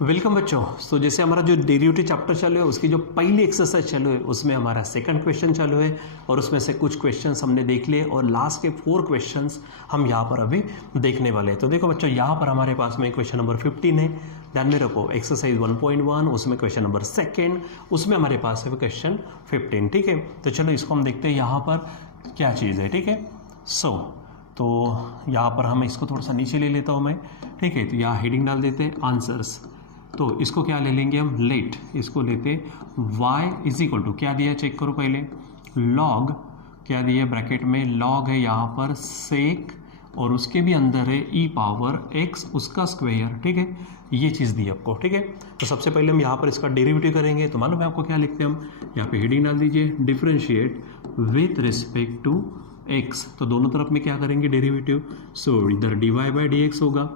Welcome बच्चों। तो जैसे हमारा जो डेरिवेटिव चैप्टर चालू है उसकी जो पहली एक्सरसाइज चालू है उसमें हमारा सेकंड क्वेश्चन चालू है और उसमें से कुछ क्वेश्चंस हमने देख लिए और लास्ट के 4 क्वेश्चंस हम यहाँ पर अभी देखने वाले हैं। तो देखो बच्चों, यहाँ पर हमारे पास में क्वेश्चन नंबर 15 है, ध्यान में रखो। एक्सरसाइज 1.1 उसमें क्वेश्चन नंबर 2 उसमें हमारे पास है क्वेश्चन 15। ठीक है, तो चलो इसको हम देखते हैं यहाँ पर क्या चीज़ है। ठीक है, तो यहाँ पर हम इसको थोड़ा सा नीचे ले लेता हूँ मैं। ठीक है, तो यहाँ हेडिंग डाल देते हैं आंसर्स। तो इसको क्या ले लेंगे हम, लेट इसको लेते y इज इक्वल टू क्या दिया, चेक करो पहले। लॉग क्या दिया ब्रैकेट में, लॉग है यहाँ पर सेक और उसके भी अंदर है ई पावर x उसका स्क्वायर। ठीक है, ये चीज़ दी आपको। ठीक है, तो सबसे पहले हम यहाँ पर इसका डेरिवेटिव करेंगे। तो मालूम है आपको क्या लिखते हैं हम, यहाँ पे हेडिंग डाल दीजिए differentiate with respect to x। तो दोनों तरफ में क्या करेंगे डेरिवेटिव। सो इधर dy बाई डी एक्स होगा,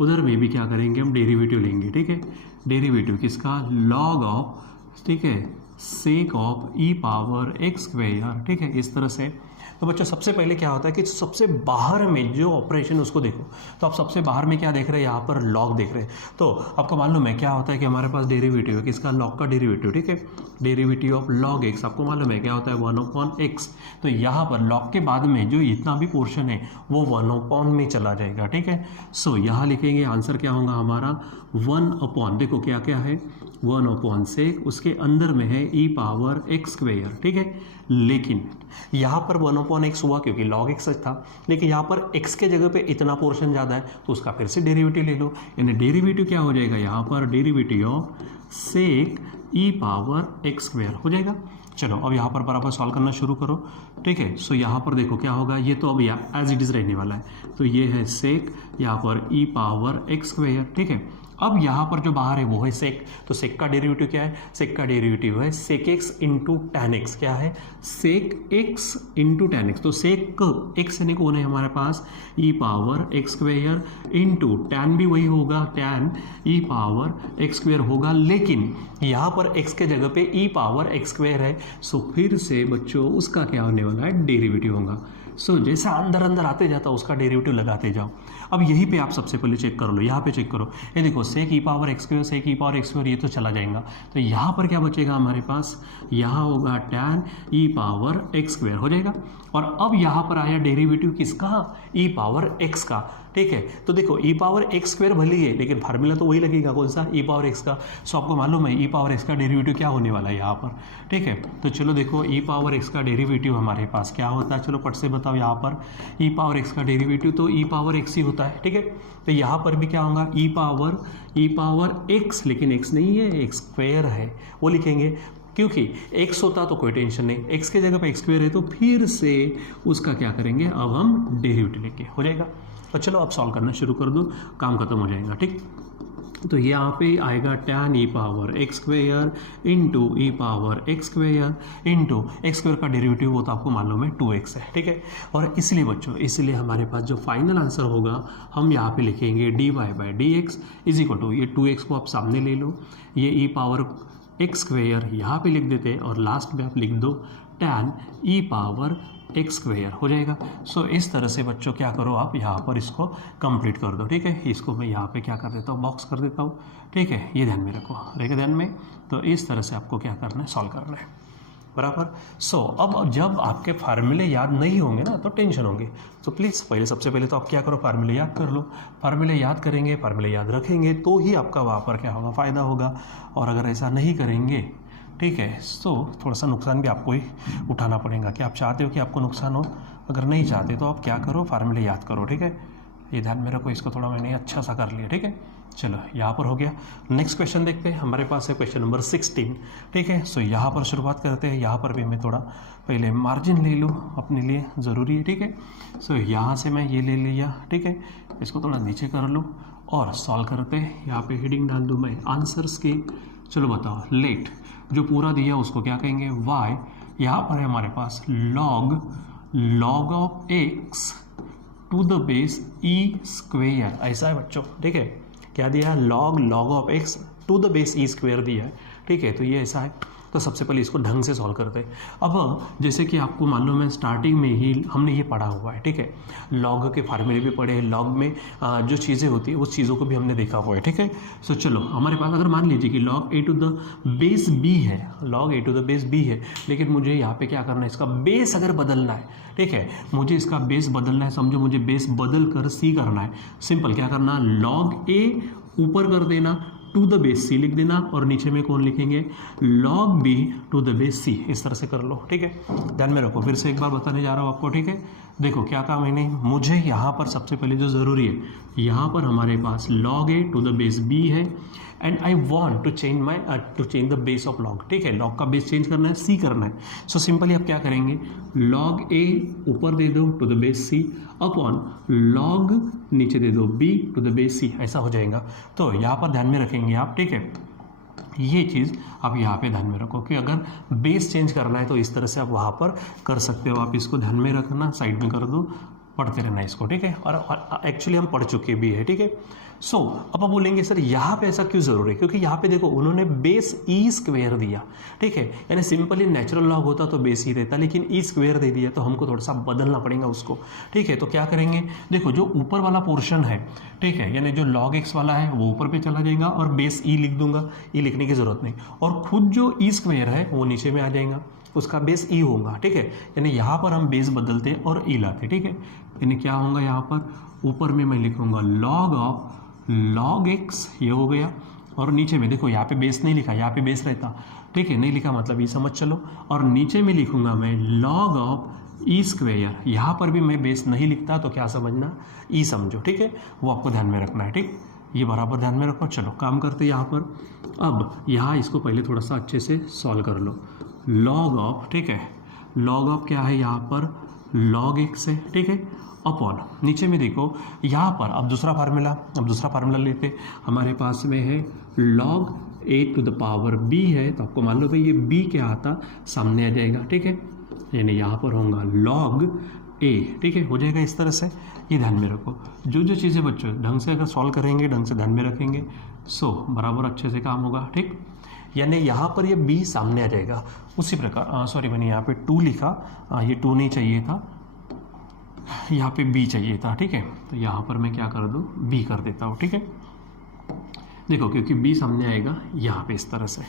उधर में भी क्या करेंगे हम डेरिवेटिव लेंगे। ठीक है, डेरिवेटिव किसका, लॉग ऑफ, ठीक है, sake of E power x square. ठीक है, इस तरह से। तो बच्चों सबसे पहले क्या होता है कि सबसे बाहर में जो ऑपरेशन उसको देखो। तो आप सबसे बाहर में क्या देख रहे हैं, यहाँ पर लॉग देख रहे हैं। तो आपको मालूम है क्या होता है कि हमारे पास डेरिवेटिव है किसका, लॉग का डेरिवेटिव। ठीक है, डेरिवेटिव ऑफ लॉग एक्स आपको मालूम है क्या होता है, 1/x। तो यहाँ पर लॉग के बाद में जो इतना भी पोर्शन है वो 1/, में चला जाएगा। ठीक है, सो यहाँ लिखेंगे आंसर क्या होगा हमारा 1/, देखो क्या क्या है 1/सेक, उसके अंदर में है ई पावर एक्स स्क्वायर। ठीक है, लेकिन यहाँ पर 1/x हुआ क्योंकि log x सच था, लेकिन यहाँ पर x के जगह पे इतना पोर्शन ज़्यादा है तो उसका फिर से डेरिवेटिव ले लो। यानी डेरिवेटिव क्या हो जाएगा यहाँ पर, derivative of sec e power x square हो जाएगा। चलो अब यहाँ पर बराबर सॉल्व करना शुरू करो। ठीक है, सो यहाँ पर देखो क्या होगा, ये तो अब एज इट इज़ रहने वाला है। तो ये है सेक यहाँ पर ई पावर एक्स स्क्वायर। ठीक है, अब यहाँ पर जो बाहर है वो है सेक। तो सेक का डेरिवेटिव क्या है, सेक का डेरिवेटिव है sec x into tan x. क्या है, sec x into tan x. तो सेक एक्स यानी कौन है हमारे पास, e power x square into tan भी वही होगा, tan e power x square होगा। लेकिन यहाँ पर एक्स के जगह पे ई पावर एक्स स्क्वायर है, सो फिर से बच्चों उसका क्या होने वाला है, डेरिवेटिव होगा। सो जैसा अंदर अंदर आते जाता उसका डेरिवेटिव लगाते जाओ। अब यहीं पे आप सबसे पहले चेक कर लो, यहाँ पे चेक करो, ये देखो सेक ई पावर एक्स स्क्वायर, सेक ई पावर एक्स स्क्वायर, ये तो चला जाएगा। तो यहाँ पर क्या बचेगा हमारे पास, यहाँ होगा tan e power x square हो जाएगा। और अब यहाँ पर आया डेरिवेटिव किसका, ई पावर एक्स का। ठीक है, तो देखो ई पावर एक्स स्क्वायर भले ही है लेकिन फार्मूला तो वही लगेगा, कौन सा, ई पावर एक्स का। सो आपको मालूम है ई पावर एक्स का डेरिवेटिव क्या होने वाला है यहाँ पर। ठीक है, तो चलो देखो ई पावर एक्स का डेरिवेटिव हमारे पास क्या होता है, चलो पट से बताओ। यहाँ पर ई पावर एक्स का डेरिवेटिव तो ई पावर एक्स ही होता है। ठीक है, तो यहाँ पर भी क्या होगा, ई पावर एक्स, लेकिन एक्स नहीं है, एक्स स्क्वायर है, वो लिखेंगे क्योंकि x होता तो कोई टेंशन नहीं, x के जगह पे एक्स स्क्वायर है तो फिर से उसका क्या करेंगे, अब हम डेरिवेटिव लेके हो जाएगा। तो चलो अब सॉल्व करना शुरू कर दो, काम खत्म हो जाएगा। ठीक, तो यहाँ पे आएगा tan e power x square into e power x square into x square का डेरिवेटिव वो तो आपको मालूम है 2x है। ठीक है, और इसलिए बच्चों, इसलिए हमारे पास जो फाइनल आंसर होगा हम यहाँ पे लिखेंगे dy by d x is equal to, ये 2x को आप सामने ले लो, ये ई पावर एक्स स्क्वायर यहाँ पे लिख देते हैं और लास्ट में आप लिख दो tan e power x square हो जाएगा। सो इस तरह से बच्चों क्या करो, आप यहाँ पर इसको कंप्लीट कर दो। ठीक है, इसको मैं यहाँ पे क्या कर देता हूँ, बॉक्स कर देता हूँ। ठीक है, ये ध्यान में रखो, रहेगा ध्यान में। तो इस तरह से आपको क्या करना है, सॉल्व करना है बराबर। सो अब जब आपके फार्मूले याद नहीं होंगे ना तो टेंशन होंगे। तो प्लीज़ पहले सबसे पहले तो आप क्या करो, फार्मूले याद कर लो। फार्मूले याद करेंगे, फार्मूले याद रखेंगे तो ही आपका वहाँ पर क्या होगा, फ़ायदा होगा। और अगर ऐसा नहीं करेंगे, ठीक है, तो थोड़ा सा नुकसान भी आपको ही उठाना पड़ेगा। कि आप चाहते हो कि आपको नुकसान हो, अगर नहीं चाहते तो आप क्या करो, फार्मूले याद करो। ठीक है, ये ध्यान में रखो, इसको थोड़ा मैंने अच्छा सा कर लिया। ठीक है, चलो यहाँ पर हो गया। नेक्स्ट क्वेश्चन देखते हैं, हमारे पास है क्वेश्चन नंबर 16। ठीक है, सो यहाँ पर शुरुआत करते हैं। यहाँ पर भी मैं थोड़ा पहले मार्जिन ले लूँ अपने लिए, ज़रूरी है। ठीक है, सो यहाँ से मैं ये ले लिया। ठीक है, इसको थोड़ा नीचे कर लूँ और सॉल्व करते हैं। यहाँ पे हेडिंग डाल दूँ मैं आंसर्स की। चलो बताओ, लेट जो पूरा दिया उसको क्या कहेंगे, y। यहाँ पर है हमारे पास log of x to the base e square, ऐसा है बच्चों। ठीक है, क्या दिया, log of x to the base e square दिया है। ठीक है, तो ये ऐसा है। तो सबसे पहले इसको ढंग से सॉल्व करते हैं। अब जैसे कि आपको मालूम है स्टार्टिंग में ही हमने ये पढ़ा हुआ है, ठीक है, लॉग के फार्मूले भी पढ़े हैं, लॉग में जो चीज़ें होती है उस चीज़ों को भी हमने देखा हुआ है, ठीक है। सो चलो हमारे पास अगर मान लीजिए कि log a to the base b है, log a to the base b है, लेकिन मुझे यहाँ पे क्या करना है, इसका बेस अगर बदलना है, ठीक है, मुझे इसका बेस बदलना है, समझो मुझे बेस बदल कर सी करना है। सिंपल क्या करना, लॉग ए ऊपर कर देना, टू द बेस सी लिख देना, और नीचे में कौन लिखेंगे, log b to the base c. इस तरह से कर लो, ठीक है। ध्यान में रखो, फिर से एक बार बताने जा रहा हूँ आपको, ठीक है। देखो क्या कहा मैंने, मुझे यहाँ पर सबसे पहले जो ज़रूरी है, यहाँ पर हमारे पास log a to the base b है, and I want to change the base of log, ठीक है। लॉग का बेस चेंज करना है, सी करना है। सो सिंपली आप क्या करेंगे, लॉग ए ऊपर दे दो to the base c upon log नीचे दे दो b to the base c, ऐसा हो जाएगा। तो यहाँ पर ध्यान में रखेंगे आप, ठीक है, ये चीज़ आप यहाँ पे ध्यान में रखो कि अगर बेस चेंज करना है तो इस तरह से आप वहाँ पर कर सकते हो। आप इसको ध्यान में रखना, साइड में कर दो, पढ़ते रहना इसको, ठीक है। और एक्चुअली हम पढ़ चुके भी है, ठीक है। सो अब आप बोलेंगे सर यहाँ पे ऐसा क्यों ज़रूरी है, क्योंकि यहाँ पे देखो उन्होंने बेस ई स्क्वायर दिया, ठीक है, यानी सिंपली नेचुरल लॉग होता तो बेस ही रहता, लेकिन ई स्क्वायर दे दिया तो हमको थोड़ा सा बदलना पड़ेगा उसको, ठीक है। तो क्या करेंगे, देखो जो ऊपर वाला पोर्शन है, ठीक है, यानी जो लॉग एक्स वाला है वो ऊपर पे चला जाएगा और बेस ई लिख दूंगा, ई लिखने की ज़रूरत नहीं, और खुद जो ई स्क्वायर है वो नीचे में आ जाएगा, उसका बेस ई होगा, ठीक है। यानी यहाँ पर हम बेस बदलते हैं और ई लाते, ठीक है। यानी क्या होगा, यहाँ पर ऊपर में मैं लिखूंगा लॉग ऑफ लॉग एक्स, ये हो गया, और नीचे में देखो यहाँ पे बेस नहीं लिखा, यहाँ पे बेस रहता, ठीक है, नहीं लिखा मतलब ये समझ चलो, और नीचे में लिखूंगा मैं लॉग ऑफ ई स्क्वायर, यहाँ पर भी मैं बेस नहीं लिखता तो क्या समझना, ई समझो, ठीक है, वो आपको ध्यान में रखना है, ठीक, ये बराबर ध्यान में रखो। चलो काम करते यहाँ पर, अब यहाँ इसको पहले थोड़ा सा अच्छे से सॉल्व कर लो, लॉग ऑफ, ठीक है, लॉग ऑफ क्या है यहाँ पर, लॉग एक्स है, ठीक है, अपॉन नीचे में देखो यहाँ पर अब दूसरा फार्मूला लेते, हमारे पास में है log a to the power b है, तो आपको मान लो भाई ये बी क्या आता सामने आ जाएगा, ठीक है, यानी यहाँ पर होगा लॉग ए, ठीक है, हो जाएगा इस तरह से। ये ध्यान में रखो, जो जो चीज़ें बच्चों ढंग से अगर सॉल्व करेंगे, ढंग से ध्यान में रखेंगे, सो बराबर अच्छे से काम होगा, ठीक। यानी यहाँ पर ये बी सामने आ जाएगा। उसी प्रकार सॉरी मैंने यहाँ पे 2 लिखा, ये 2 नहीं चाहिए था, यहाँ पे बी चाहिए था, ठीक है, तो यहाँ पर मैं क्या कर दूँ, बी कर देता हूँ, ठीक है। देखो क्योंकि बी सामने आएगा यहाँ पे इस तरह से,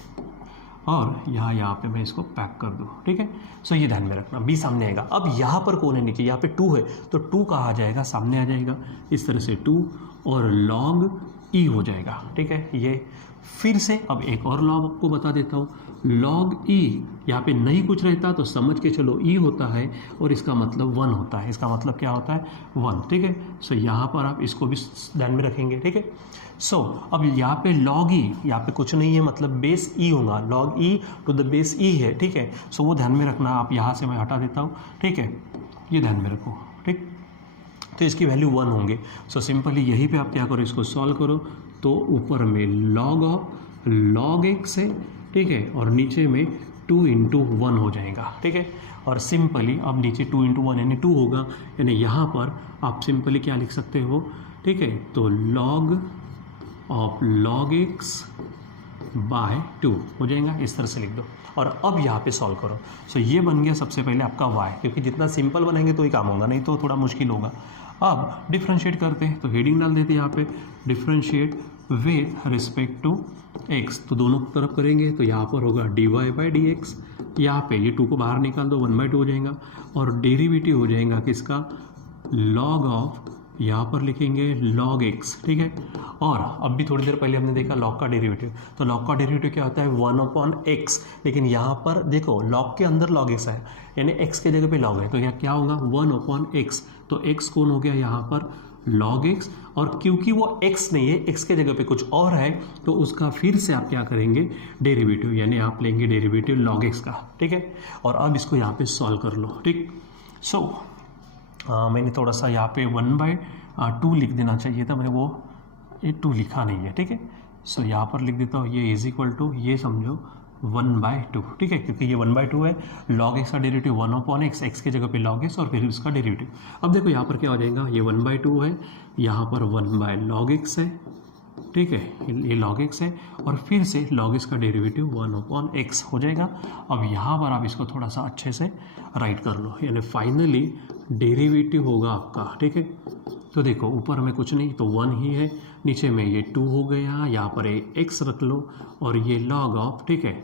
और यहाँ पे मैं इसको पैक कर दूँ, ठीक है। सो ये ध्यान में रखना, बी सामने आएगा। अब यहाँ पर कौन है नीचे, यहाँ पे 2 है, तो 2 कहाँ आ जाएगा, सामने आ जाएगा इस तरह से 2, और लॉग ई हो जाएगा, ठीक है। ये फिर से अब एक और लॉग आपको बता देता हूँ, लॉग ई, यहाँ पे नहीं कुछ रहता तो समझ के चलो ई होता है, और इसका मतलब 1 होता है, इसका मतलब क्या होता है 1, ठीक है। सो यहाँ पर आप इसको भी ध्यान में रखेंगे, ठीक है। सो अब यहाँ पे लॉग ई, यहाँ पे कुछ नहीं है, मतलब बेस ई होगा, log e to the base e है, ठीक है। सो वो ध्यान में रखना, आप यहाँ से मैं हटा देता हूँ, ठीक है, ये ध्यान में रखो, ठीक। तो इसकी वैल्यू 1 होंगे। सो सिंपली यहीं पे आप क्या करो, इसको सॉल्व करो, तो ऊपर में लॉग ऑफ लॉग एक्स है, ठीक है, और नीचे में 2 × 1 हो जाएगा, ठीक है। और सिंपली अब नीचे 2 × 1 यानी 2 होगा, यानी यहाँ पर आप सिंपली क्या लिख सकते हो, ठीक है, तो log of log x by 2 हो जाएगा, इस तरह से लिख दो, और अब यहाँ पे सॉल्व करो। सो ये बन गया सबसे पहले आपका y, क्योंकि जितना सिंपल बनाएंगे तो ही काम होगा, नहीं तो थोड़ा मुश्किल होगा। अब डिफ्रेंशिएट करते हैं, तो हेडिंग डाल देते हैं यहाँ पे, differentiate with respect to x, तो दोनों तरफ करेंगे तो यहाँ पर होगा dy/dx, यहाँ पे ये 2 को बाहर निकाल दो, 1/2 हो जाएगा, और डेरिवेटिव हो जाएगा किसका, लॉग ऑफ, यहाँ पर लिखेंगे लॉग एक्स, ठीक है। और अब भी थोड़ी देर पहले हमने देखा लॉग का डेरिवेटिव, तो लॉग का डेरिवेटिव क्या होता है 1/x, लेकिन यहाँ पर देखो लॉग के अंदर लॉग एक्स है, यानी x के जगह पे लॉग है, तो यहाँ क्या होगा 1/x, तो x कौन हो गया यहाँ पर लॉग एक्स, और क्योंकि वो x नहीं है, x के जगह पे कुछ और है, तो उसका फिर से आप क्या करेंगे डेरिवेटिव, यानी आप लेंगे डेरिवेटिव लॉग एक्स का, ठीक है। और अब इसको यहाँ पे सॉल्व कर लो, ठीक। सो मैंने थोड़ा सा यहाँ पे 1/2 लिख देना चाहिए था, मैंने वो ये 2 लिखा नहीं है, ठीक है। सो यहाँ पर लिख देता हूँ, ये इज इक्वल टू, ये समझो 1/2, ठीक है, क्योंकि ये 1/2 है, लॉग एक्स का डेरिवेटिव 1/x, एक्स के जगह पे लॉग एक्स और फिर इसका डेरिवेटिव। अब देखो यहाँ पर क्या हो जाएगा, ये 1/2 है, यहाँ पर 1/log x है, ठीक है, ये log x है और फिर से log x का डेरिवेटिव 1/x हो जाएगा। अब यहाँ पर आप इसको थोड़ा सा अच्छे से राइट कर लो, यानी फाइनली डेरिवेटिव होगा आपका, ठीक है। तो देखो ऊपर में कुछ नहीं तो 1 ही है, नीचे में ये 2 हो गया, यहाँ पर x रख लो और ये log ऑफ, ठीक है,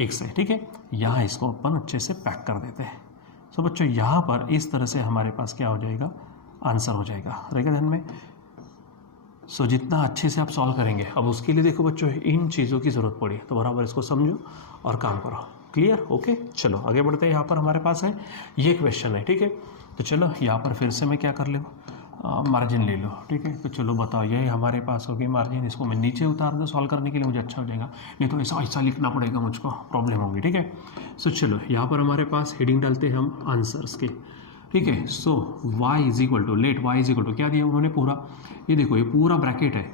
x है, ठीक है। यहाँ इसको अपन अच्छे से पैक कर देते हैं। तो बच्चों यहाँ पर इस तरह से हमारे पास क्या हो जाएगा, आंसर हो जाएगा, रहेगा ध्यान में। सो जितना अच्छे से आप सॉल्व करेंगे, अब उसके लिए देखो बच्चों इन चीज़ों की ज़रूरत पड़ी तो बराबर इसको समझो और काम करो। क्लियर? ओके, चलो आगे बढ़ते हैं। यहाँ पर हमारे पास है ये क्वेश्चन है, ठीक है। तो चलो यहाँ पर फिर से मैं क्या कर लूँ, मार्जिन ले लो, ठीक है। तो चलो बताओ, ये हमारे पास होगी मार्जिन, इसको मैं नीचे उतार दूँ सॉल्व करने के लिए, मुझे अच्छा हो जाएगा, नहीं तो ऐसा ऐसा लिखना पड़ेगा, मुझको प्रॉब्लम होगी, ठीक है। सो चलो यहाँ पर हमारे पास हेडिंग डालते हैं हम आंसर्स के, ठीक है। So y is equal to, let y is equal to क्या दिया उन्होंने, पूरा ये देखो, ये पूरा ब्रैकेट है,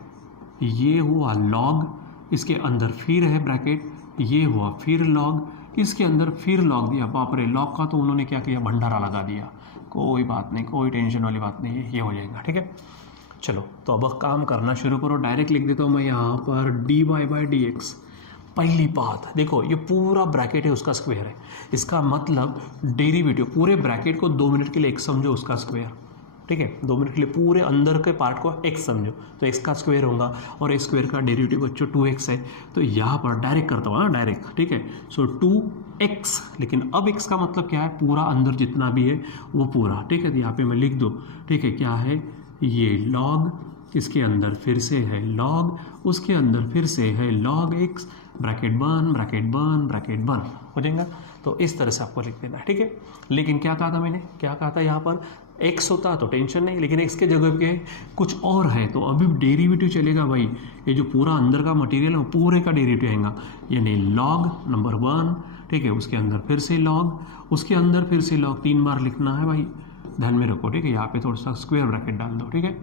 ये हुआ log, इसके अंदर फिर है ब्रैकेट, ये हुआ फिर log, इसके अंदर फिर log दिया। बाप रे, log का तो उन्होंने क्या किया, भंडारा लगा दिया। कोई बात नहीं, कोई टेंशन वाली बात नहीं है, ये हो जाएगा, ठीक है। चलो तो अब काम करना शुरू करो। डायरेक्ट लिख देता हूँ मैं यहाँ पर dy/dx। पहली बात देखो, ये पूरा ब्रैकेट है, उसका स्क्वायर है, इसका मतलब डेरिवेटिव पूरे ब्रैकेट को 2 मिनट के लिए x समझो, उसका स्क्वायर, ठीक है। 2 मिनट के लिए पूरे अंदर के पार्ट को x समझो, तो x का स्क्वायर होगा और x स्क्वायर का डेरिवेटिव बच्चों 2x है। तो यहाँ पर डायरेक्ट करता हूँ, डायरेक्ट, ठीक है। सो 2x, लेकिन अब x का मतलब क्या है, पूरा अंदर जितना भी है वो पूरा, ठीक है। तो यहाँ पे मैं लिख दो, ठीक है, क्या है ये log, इसके अंदर फिर से है log, उसके अंदर फिर से है log x, ब्रैकेट बन ब्रैकेट बन ब्रैकेट बन हो जाएगा। तो इस तरह से आपको लिख देना है, ठीक है। लेकिन क्या कहा था मैंने, क्या कहा था, यहाँ पर x होता तो टेंशन नहीं, लेकिन x के जगह पे कुछ और है तो अभी डेरिवेटिव चलेगा भाई। ये जो पूरा अंदर का मटेरियल है वो पूरे का डेरिवेटिव आएगा, यानी log नंबर 1, ठीक है, उसके अंदर फिर से log, उसके अंदर फिर से log, 3 बार लिखना है भाई, ध्यान में रखो, ठीक है। यहाँ पे थोड़ा सा स्क्वायर ब्रैकेट डाल दो, ठीक है,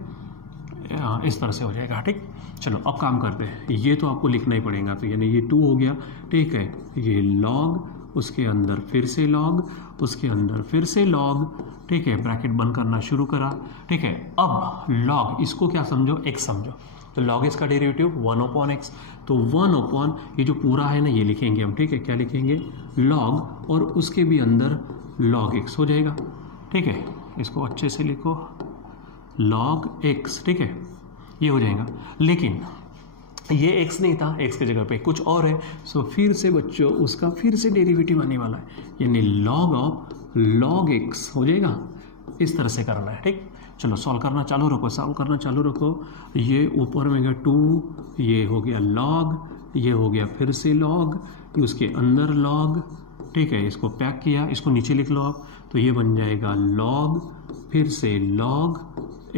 इस तरह से हो जाएगा, ठीक। चलो अब काम करते हैं, ये तो आपको लिखना ही पड़ेगा, तो यानी ये 2 हो गया, ठीक है, ये log, उसके अंदर फिर से log, उसके अंदर फिर से log, ठीक है, ब्रैकेट बंद करना शुरू करा, ठीक है। अब log, इसको क्या समझो, x समझो, तो log x का डेरिवेटिव 1/x, तो 1/, ये जो पूरा है ना ये लिखेंगे हम, ठीक है, क्या लिखेंगे, log और उसके भी अंदर log x हो जाएगा, ठीक है। इसको अच्छे से लिखो, log x, ठीक है, ये हो जाएगा। लेकिन ये x नहीं था, x की जगह पे कुछ और है, सो फिर से बच्चों उसका फिर से डेरिवेटिव आने वाला है, यानी log ऑफ log x हो जाएगा। इस तरह से करना है, ठीक। चलो सॉल्व करना चालू रखो, सॉल्व करना चालू रखो। ये ऊपर में गया 2, ये हो गया log, ये हो गया फिर से log, उसके अंदर log, ठीक है, इसको पैक किया, इसको नीचे लिख लो आप, तो ये बन जाएगा log फिर से log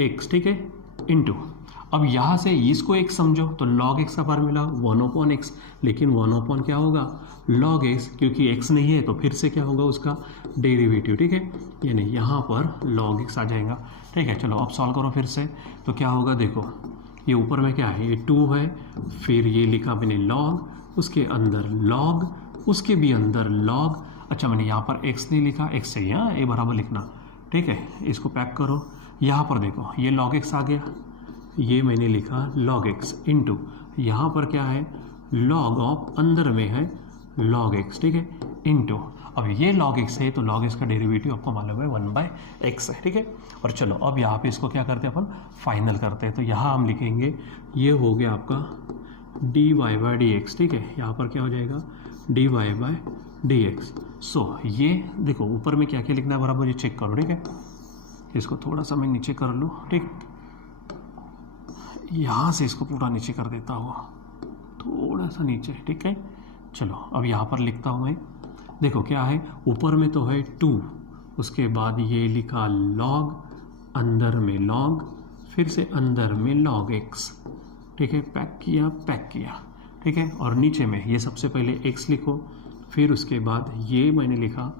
x, ठीक है, इनटू, अब यहाँ से इसको x समझो, तो log x का फार्मूला 1/x, लेकिन 1/ क्या होगा, log x, क्योंकि x नहीं है तो फिर से क्या होगा उसका डेरिवेटिव, ठीक है, यानी यहाँ पर log x आ जाएगा, ठीक है। चलो अब सॉल्व करो फिर से, तो क्या होगा, देखो ये ऊपर में क्या है, ये 2 है, फिर ये लिखा मैंने log, उसके अंदर log, उसके भी अंदर log, अच्छा मैंने यहाँ पर x नहीं लिखा, x चाहिए, हाँ, ये बराबर लिखना, ठीक है। इसको पैक करो, यहाँ पर देखो ये log x आ गया, ये मैंने लिखा log x इंटू, यहाँ पर क्या है, log ऑफ अंदर में है log x, ठीक है, इंटू, अब ये log x है तो log x का डेरिवेटिव आपको मालूम है 1/x है, ठीक है। और चलो अब यहाँ पे इसको क्या करते हैं अपन, फाइनल करते हैं, तो यहाँ हम लिखेंगे, ये हो गया आपका dy/dx, ठीक है, यहाँ पर क्या हो जाएगा dy/dx। सो ये देखो ऊपर में क्या क्या लिखना है बराबर, ये चेक करो, ठीक है। इसको थोड़ा सा मैं नीचे कर लूँ, ठीक, यहाँ से इसको पूरा नीचे कर देता हूँ, थोड़ा सा नीचे, ठीक है। चलो अब यहाँ पर लिखता हूँ मैं, देखो क्या है, ऊपर में तो है 2, उसके बाद ये लिखा log, अंदर में log, फिर से अंदर में log x, ठीक है, पैक किया, ठीक है। और नीचे में ये सबसे पहले x लिखो, फिर उसके बाद ये मैंने लिखा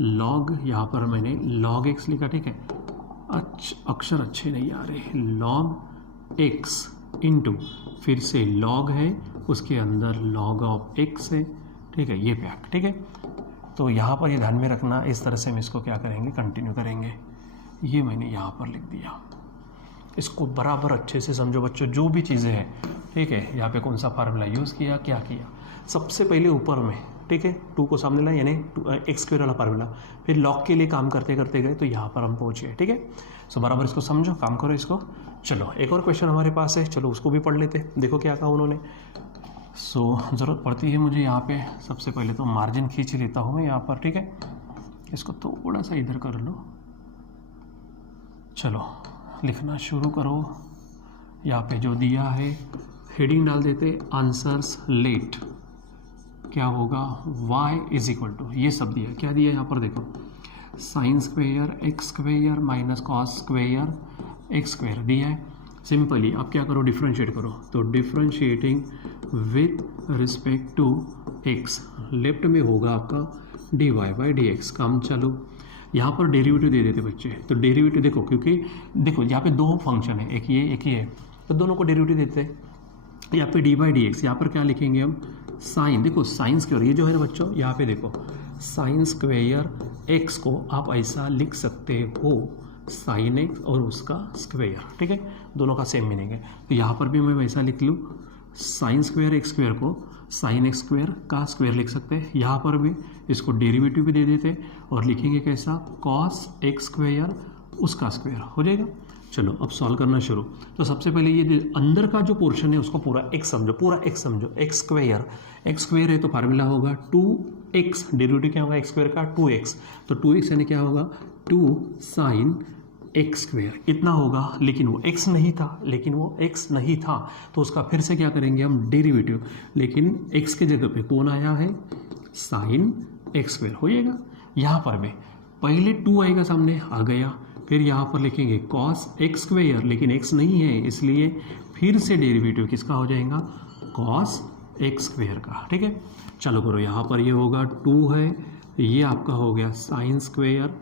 log, यहाँ पर मैंने log x लिखा, ठीक है, अक्षर अच्छे नहीं आ रहे, log x इंटू, फिर से log है, उसके अंदर log ऑफ x है, ठीक है, ये पैक, ठीक है। तो यहाँ पर ये ध्यान में रखना, इस तरह से हम इसको क्या करेंगे, कंटिन्यू करेंगे। ये मैंने यहाँ पर लिख दिया, इसको बराबर अच्छे से समझो बच्चों, जो भी चीज़ें हैं, ठीक है। यहाँ पे कौन सा फार्मूला यूज़ किया, क्या किया। सबसे पहले ऊपर में, ठीक है, 2 को सामने लाया, यानी एक्स स्क्वायर वाला फार्मूला, फिर लॉग के लिए काम करते करते गए तो यहाँ पर हम पहुँचे, ठीक है। सो बराबर इसको समझो, काम करो इसको। चलो एक और क्वेश्चन हमारे पास है, चलो उसको भी पढ़ लेते। देखो क्या कहा उन्होंने। सो ज़रूरत पड़ती है मुझे यहाँ पे, सबसे पहले तो मार्जिन खींच लेता हूँ मैं यहाँ पर, ठीक है। इसको थोड़ा सा इधर कर लो। चलो लिखना शुरू करो। यहाँ पे जो दिया है हेडिंग डाल देते, आंसर्स लेट। क्या होगा, y इज इक्वल टू, ये सब दिया, क्या दिया यहाँ पर देखो, sine square x square minus cos square x square दिया है। सिंपली आप क्या करो, डिफ्रेंशिएट करो। तो differentiating with respect to x, left में होगा आपका dy बाई डी एक्स। काम चालू। यहाँ पर डेरिवेटिव दे देते बच्चे, तो डेरिवेटिव देखो, क्योंकि देखो यहाँ पे दो फंक्शन है, एक ये है, तो दोनों को डेरिवेटिव देते हैं। यहाँ पे डी बाई डी एक्स, यहाँ पर क्या लिखेंगे हम, साइन, देखो साइन स्क्वेयर, ये जो है बच्चों यहाँ पे देखो साइन स्क्वेयर एक्स को आप ऐसा लिख सकते हो, साइन एक्स और उसका स्क्वेयर, ठीक है, दोनों का सेम मीनिंग है। तो यहाँ पर भी मैं वैसा लिख लूँ, साइन स्क्वेयर एक्स स्क्वेयर को साइन एक्स स्क्वेयर का स्क्वेयर लिख सकते हैं। यहाँ पर भी इसको डेरिवेटिव भी दे देते और लिखेंगे कैसा, कॉस एक्स स्क्वेयर उसका स्क्वेयर हो जाएगा। चलो अब सॉल्व करना शुरू। तो सबसे पहले ये अंदर का जो पोर्शन है उसको पूरा एक्स समझो, पूरा एक्स समझो। एक्स स्क्वेयर है तो फार्मूला होगा 2x, डेरिवेटिव क्या होगा एक्स स्क्वेयर का 2x, तो 2x यानी क्या होगा 2 साइन एक्स स्क्वेयर, इतना होगा। लेकिन वो x नहीं था, तो उसका फिर से क्या करेंगे हम, डेरिवेटिव। लेकिन x के जगह पे कौन आया है, साइन एक्स स्क्वेयर हो जाएगा। यहाँ पर भी पहले 2 आएगा सामने, आ गया, फिर यहाँ पर लिखेंगे कॉस एक्स स्क्वेयर, लेकिन x नहीं है इसलिए फिर से डेरिवेटिव किसका हो जाएगा, कॉस एक्स स्क्वेयर का, ठीक है। चलो करो, यहाँ पर ये होगा 2 है, ये आपका हो गया sine square,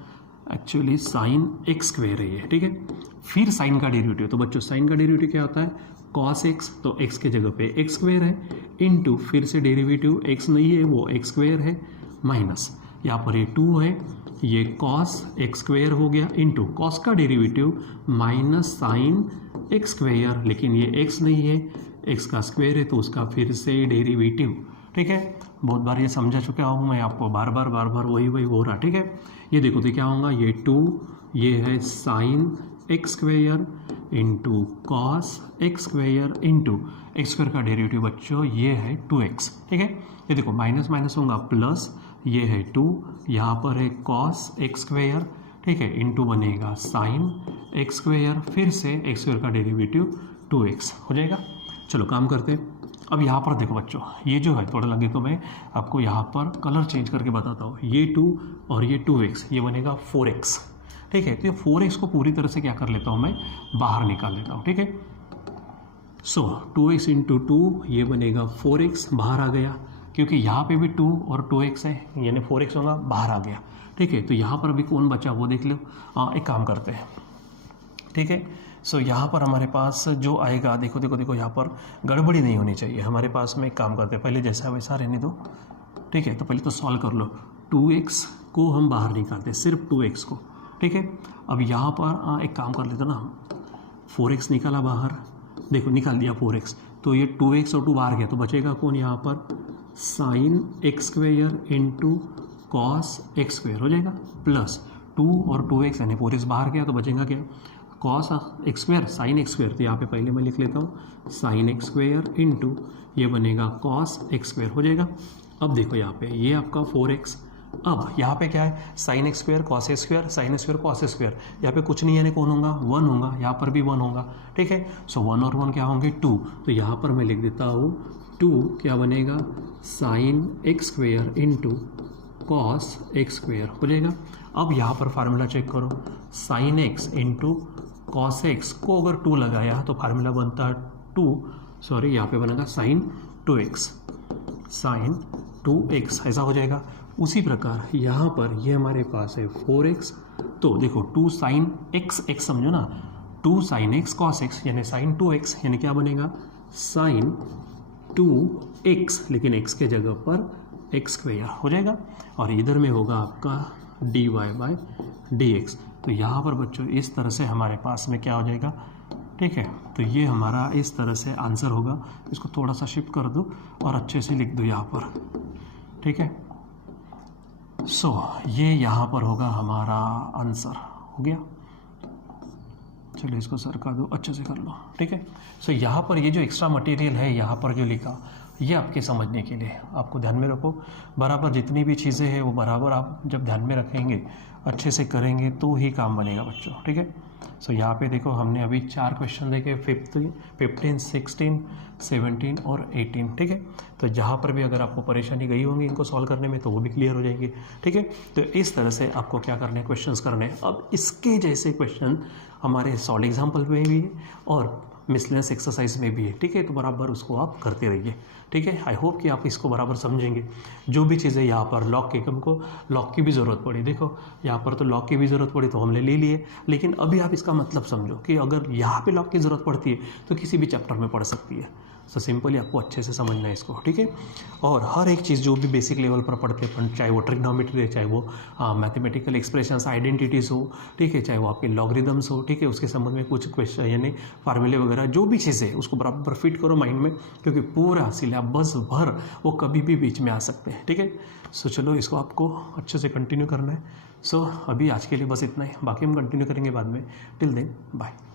actually sine x square है ये, ठीक है। फिर साइन का डेरिवेटिव, तो बच्चों साइन का डेरिवेटिव क्या होता है, कॉस एक्स, तो एक्स के जगह पे एक्स स्क्वेयर है, इनटू फिर से डेरिवेटिव एक्स नहीं है वो एक्स स्क्वेयर है, माइनस यहाँ पर ये 2 है, ये कॉस एक्स स्क्वेयर हो गया, इनटू कॉस का derivative minus sine x square, लेकिन ये एक्स नहीं है, एक्स का स्क्वेयर है तो उसका फिर से डेरिवेटिव, ठीक है। बहुत बार ये समझा चुका हूँ मैं आपको, बार बार वही हो रहा, ठीक है। ये देखो तो क्या होगा, ये 2, ये है sine x square into cos x square into x square का डेरिवेटिव बच्चों ये है 2x, ठीक है। ये देखो माइनस माइनस होगा प्लस, ये है 2, यहाँ पर है कॉस एक्स स्क्वेयर, ठीक है, इंटू बनेगा साइन एक्स स्क्वेयर, फिर से एक्स स्क्वेयर का डेरिवेटिव 2x हो जाएगा। चलो काम करते हैं। अब यहाँ पर देखो बच्चों, ये जो है थोड़ा लगे तो मैं आपको यहाँ पर कलर चेंज करके बताता हूँ। ये 2 और ये 2x, ये बनेगा 4x, ठीक है। तो ये 4x को पूरी तरह से क्या कर लेता हूँ मैं, बाहर निकाल लेता हूँ, ठीक है। सो 2x इंटू 2 ये बनेगा 4x, बाहर आ गया, क्योंकि यहाँ पे भी 2 और 2x है, यानी 4x होगा, बाहर आ गया, ठीक है। तो यहाँ पर अभी कौन बचा वो देख लो। एक काम करते हैं, ठीक है। सो यहाँ पर हमारे पास जो आएगा, देखो यहाँ पर गड़बड़ी नहीं होनी चाहिए हमारे पास में। एक काम करते हैं, पहले जैसा वैसा रहने दो, ठीक है। तो पहले तो सॉल्व कर लो, 2x को हम बाहर निकालते, सिर्फ 2x को, ठीक है। अब यहाँ पर एक काम कर लेते ना, 4x निकाला बाहर, देखो निकाल दिया 4x, तो ये 2x और 2 बाहर गया, तो बचेगा कौन यहाँ पर, sine x square into cos x square हो जाएगा, प्लस 2 और 2x यानी 4x बाहर गया, तो बचेगा क्या, cos x square sine x square, तो यहाँ पे पहले मैं लिख लेता हूँ साइन एक्स स्क्वेयर इंटू ये बनेगा कॉस एक्स स्क्वेयर हो जाएगा। अब देखो यहाँ पे ये आपका 4x, अब यहाँ पे क्या है, sine x square cos x square, sine x square cos x square, यहाँ पे कुछ नहीं यानी कौन होगा, 1 होगा, यहाँ पर भी 1 होगा, ठीक है। सो 1 और 1 क्या होंगे, 2, तो यहाँ पर मैं लिख देता हूँ 2 क्या बनेगा, sine x square into cos x square हो जाएगा। अब यहाँ पर फार्मूला चेक करो, sine x into cos x को अगर 2 लगाया तो फार्मूला बनता है 2, यहाँ पे बनेगा साइन 2x, साइन 2x ऐसा हो जाएगा। उसी प्रकार यहाँ पर ये हमारे पास है 4x, तो देखो 2 साइन x समझो ना, 2 साइन x कॉस x यानी साइन 2x, यानी क्या बनेगा, साइन 2x, लेकिन x के जगह पर एक्स स्क्वेयर हो जाएगा, और इधर में होगा आपका dy बाई डी एक्स। तो यहाँ पर बच्चों इस तरह से हमारे पास में क्या हो जाएगा, ठीक है। तो ये हमारा इस तरह से आंसर होगा। इसको थोड़ा सा शिफ्ट कर दो और अच्छे से लिख दो यहाँ पर, ठीक है। सो ये यहाँ पर होगा हमारा आंसर, हो गया। चलो इसको सरका दो, अच्छे से कर लो, ठीक है। सो यहाँ पर ये जो एक्स्ट्रा मटेरियल है यहाँ पर जो लिखा, ये आपके समझने के लिए, आपको ध्यान में रखो। बराबर जितनी भी चीज़ें हैं वो बराबर आप जब ध्यान में रखेंगे, अच्छे से करेंगे तो ही काम बनेगा बच्चों, ठीक है। सो यहाँ पे देखो हमने अभी 4 क्वेश्चन देखे, 15, 16, 17 और 18, ठीक है। तो जहाँ पर भी अगर आपको परेशानी गई होंगी इनको सॉल्व करने में तो वो भी क्लियर हो जाएंगे, ठीक है। तो इस तरह से आपको क्या करने हैं, क्वेश्चंस करने हैं। अब इसके जैसे क्वेश्चन हमारे सॉल्व एग्जाम्पल में भी है और मिसलेनियस एक्सरसाइज में भी है, ठीक है। तो बराबर उसको आप करते रहिए, ठीक है। आई होप कि आप इसको बराबर समझेंगे। जो भी चीज़ें यहाँ पर लॉग के, हमको लॉग की भी ज़रूरत पड़ी, देखो यहाँ पर तो लॉग की भी ज़रूरत पड़ी तो हमने ले लिए, लेकिन अभी आप इसका मतलब समझो कि अगर यहाँ पे लॉग की ज़रूरत पड़ती है तो किसी भी चैप्टर में पड़ सकती है। सो सिंपली आपको अच्छे से समझना है इसको, ठीक है। और हर एक चीज़ जो भी बेसिक लेवल पर पढ़ते हैं, चाहे वो ट्रिग्नोमेट्री है, चाहे वो मैथमेटिकल एक्सप्रेशंस, आइडेंटिटीज़ हो, ठीक है, चाहे वो आपके लॉगरिदम्स हो, ठीक है, उसके संबंध में कुछ क्वेश्चन यानी फार्मूले वगैरह जो भी चीज़ें है उसको बराबर फिट करो माइंड में, क्योंकि पूरा सिलेबस भर वो कभी भी बीच में आ सकते हैं, ठीक है। सो चलो इसको आपको अच्छे से कंटिन्यू करना है। सो अभी आज के लिए बस इतना ही, बाकी हम कंटिन्यू करेंगे बाद में। Till then bye.